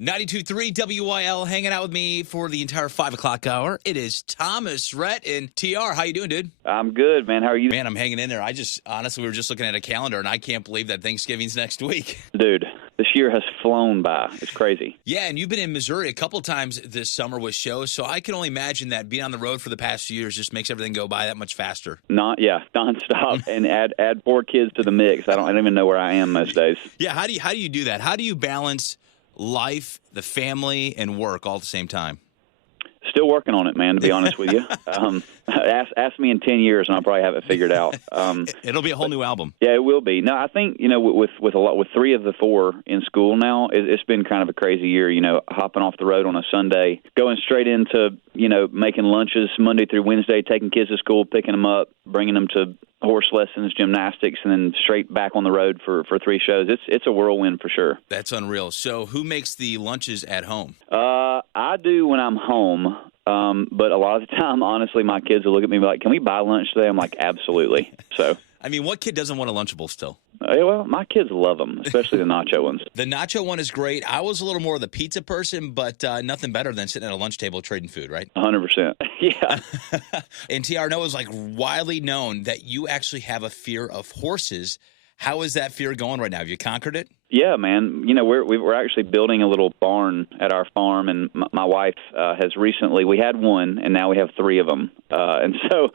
92.3 WIL hanging out with me for the entire 5 o'clock hour. It is Thomas, Rhett, and TR. How you doing, dude? I'm good, man. How are you? Man, I'm hanging in there. Honestly, we were just looking at a calendar, and I can't believe that Thanksgiving's next week. Dude, this year has flown by. It's crazy. Yeah, and you've been in Missouri a couple times this summer with shows, so I can only imagine that being on the road for the past few years just makes everything go by that much faster. Nonstop, and add 4 kids to the mix. I don't even know where I am most days. Yeah, how do you do that? How do you balance life, the family, and work all at the same time? Still working on it, man, to be honest with you. Ask me in 10 years, and I'll probably have it figured out. It'll be a whole new album. Yeah, it will be. No, I think, with 3 of the 4 in school now, it's been kind of a crazy year, hopping off the road on a Sunday, going straight into, making lunches Monday through Wednesday, taking kids to school, picking them up, bringing them to horse lessons, gymnastics, and then straight back on the road for 3 shows. It's a whirlwind for sure. That's unreal. So who makes the lunches at home? I do when I'm home, but a lot of the time, honestly, my kids will look at me and be like, can we buy lunch today? I'm like, absolutely. So, I mean, what kid doesn't want a Lunchable still? Well, my kids love them, especially the nacho ones. The nacho one is great. I was a little more of the pizza person, but nothing better than sitting at a lunch table trading food, right? 100%. Yeah. And TR Noah is widely known that you actually have a fear of horses. How is that fear going right now? Have you conquered it? Yeah, man. We're actually building a little barn at our farm, and my wife has recently. We had 1, and now we have 3 of them. And so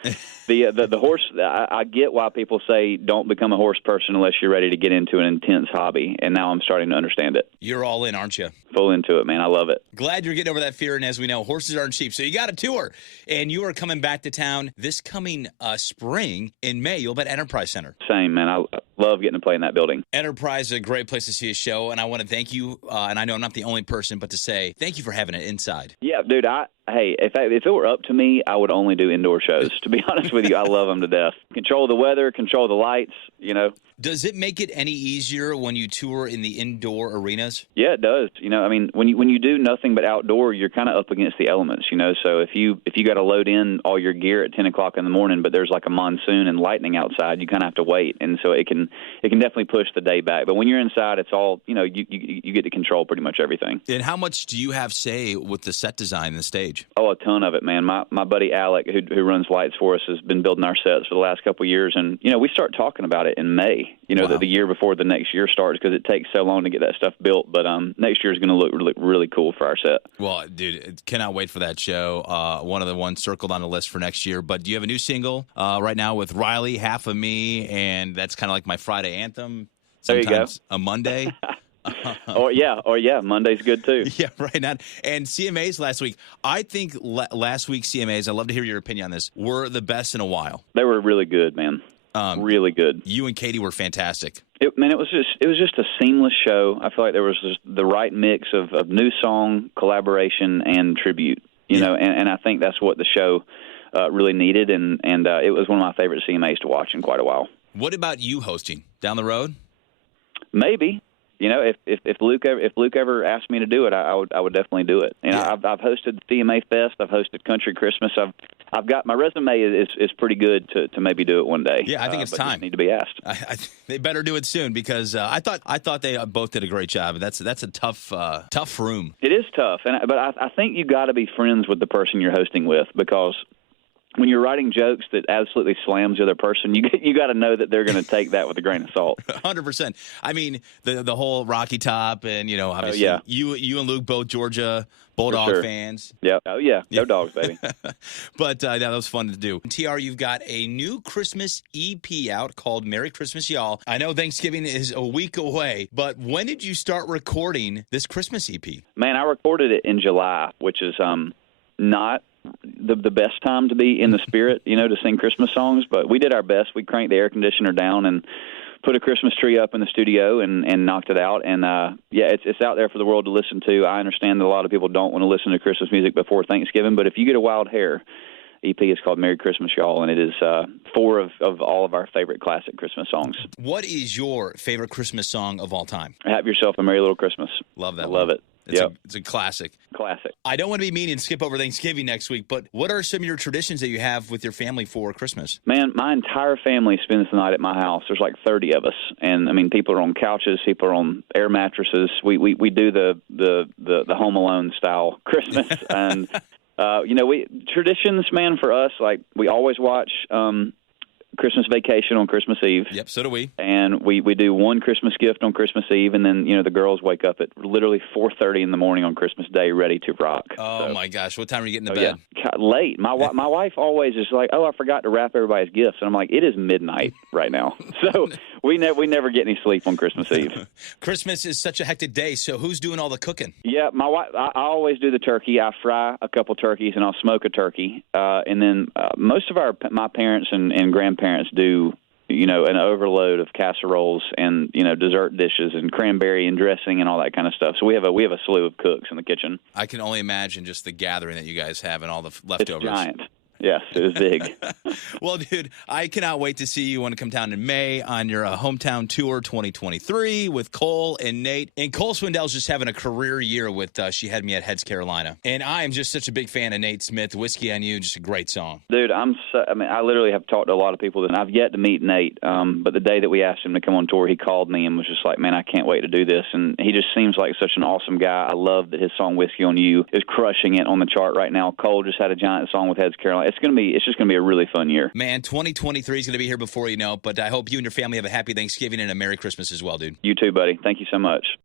the horse. I get why people say don't become a horse person unless you're ready to get into an intense hobby. And now I'm starting to understand it. You're all in, aren't you? Full into it, man. I love it. Glad you're getting over that fear. And as we know, horses aren't cheap. So you got a tour, and you are coming back to town this coming spring in May. You'll be at Enterprise Center. Same, man. I love getting to play in that building. Enterprise is a great place to see a show, and I want to thank you. And I know I'm not the only person, but to say thank you for having it inside. Yeah, dude. Hey, if it were up to me, I would only do indoor shows. To be honest with you, I love them to death. Control the weather, control the lights, Does it make it any easier when you tour in the indoor arenas? Yeah, it does. When you do nothing but outdoor, you're kind of up against the elements, So if you got to load in all your gear at 10 o'clock in the morning, but there's like a monsoon and lightning outside, you kind of have to wait, and so it can definitely push the day back. But when you're inside, it's all you get to control pretty much everything. And how much do you have say with the set design and the stage? Oh, a ton of it, man. My buddy Alec, who runs lights for us, has been building our sets for the last couple of years, and we start talking about it in May. Wow. The year before the next year starts, because it takes so long to get that stuff built. But next year is going to look really, really cool for our set. Well, dude, cannot wait for that show. One of the ones circled on the list for next year. But do you have a new single right now with Riley, Half of Me, and that's kind of like my Friday anthem. Sometimes there you go. A Monday. Or yeah, Monday's good too. Yeah, right now. And CMAs last week, I think last week's CMAs, I'd love to hear your opinion on this, were the best in a while. They were really good, man. Really good. You and Katie were fantastic. It was just a seamless show. I feel like there was just the right mix of new song, collaboration, and tribute. And I think that's what the show really needed, and it was one of my favorite CMAs to watch in quite a while. What about you hosting down the road? Maybe. If Luke ever asked me to do it, I would definitely do it. I've hosted the CMA Fest. I've hosted Country Christmas. I've got my resume is pretty good to maybe do it one day. Yeah, I think it's time. Need to be asked. They better do it soon, because I thought they both did a great job. That's a tough room. It is tough, but I think you got to be friends with the person you're hosting with, because when you're writing jokes that absolutely slams the other person, you got to know that they're going to take that with a grain of salt. 100%. I mean, the whole Rocky Top, and obviously you and Luke both Georgia Bulldog fans. Yeah. Oh yeah. Go Dogs, baby. But that was fun to do. TR, you've got a new Christmas EP out called Merry Christmas, Y'all. I know Thanksgiving is a week away, but when did you start recording this Christmas EP? Man, I recorded it in July, which is not the best time to be in the spirit, to sing Christmas songs, but we did our best. We cranked the air conditioner down and put a Christmas tree up in the studio and knocked it out. And it's out there for the world to listen to. I understand that a lot of people don't want to listen to Christmas music before Thanksgiving, but if you get a wild hair, EP is called Merry Christmas, Y'all, and it is 4 of all of our favorite classic Christmas songs. What is your favorite Christmas song of all time? Have Yourself a Merry Little Christmas. Love that. I love it. It's a classic. Classic. I don't want to be mean and skip over Thanksgiving next week, but what are some of your traditions that you have with your family for Christmas? Man, my entire family spends the night at my house. There's like 30 of us, and I mean, people are on couches, people are on air mattresses. We do the Home Alone style Christmas, and we traditions, man. For us, like we always watch Christmas Vacation on Christmas Eve. Yep, so do we. And we do one Christmas gift on Christmas Eve, and then, the girls wake up at literally 4:30 in the morning on Christmas Day ready to rock. Oh, my gosh. What time are you getting to bed? Yeah. Late. My wife always is like, oh, I forgot to wrap everybody's gifts. And I'm like, it is midnight right now. So we never get any sleep on Christmas Eve. Christmas is such a hectic day, so who's doing all the cooking? Yeah, my wife. I always do the turkey. I fry a couple turkeys, and I'll smoke a turkey. And then most of my parents and grandparents do, an overload of casseroles and, dessert dishes and cranberry and dressing and all that kind of stuff. So we have a slew of cooks in the kitchen. I can only imagine just the gathering that you guys have and all the leftovers. It's giant. Yes, it was big. Well, dude, I cannot wait to see you when you come down in May on your hometown tour 2023 with Cole and Nate. And Cole Swindell's just having a career year with She Had Me at Heads Carolina. And I am just such a big fan of Nate Smith. Whiskey on You, just a great song. Dude, I literally have talked to a lot of people, and I've yet to meet Nate. But the day that we asked him to come on tour, he called me and was just like, man, I can't wait to do this. And he just seems like such an awesome guy. I love that his song Whiskey on You is crushing it on the chart right now. Cole just had a giant song with Heads Carolina. It's just gonna be a really fun year. Man, 2023 is gonna be here before you know it, but I hope you and your family have a happy Thanksgiving and a Merry Christmas as well, dude. You too, buddy. Thank you so much.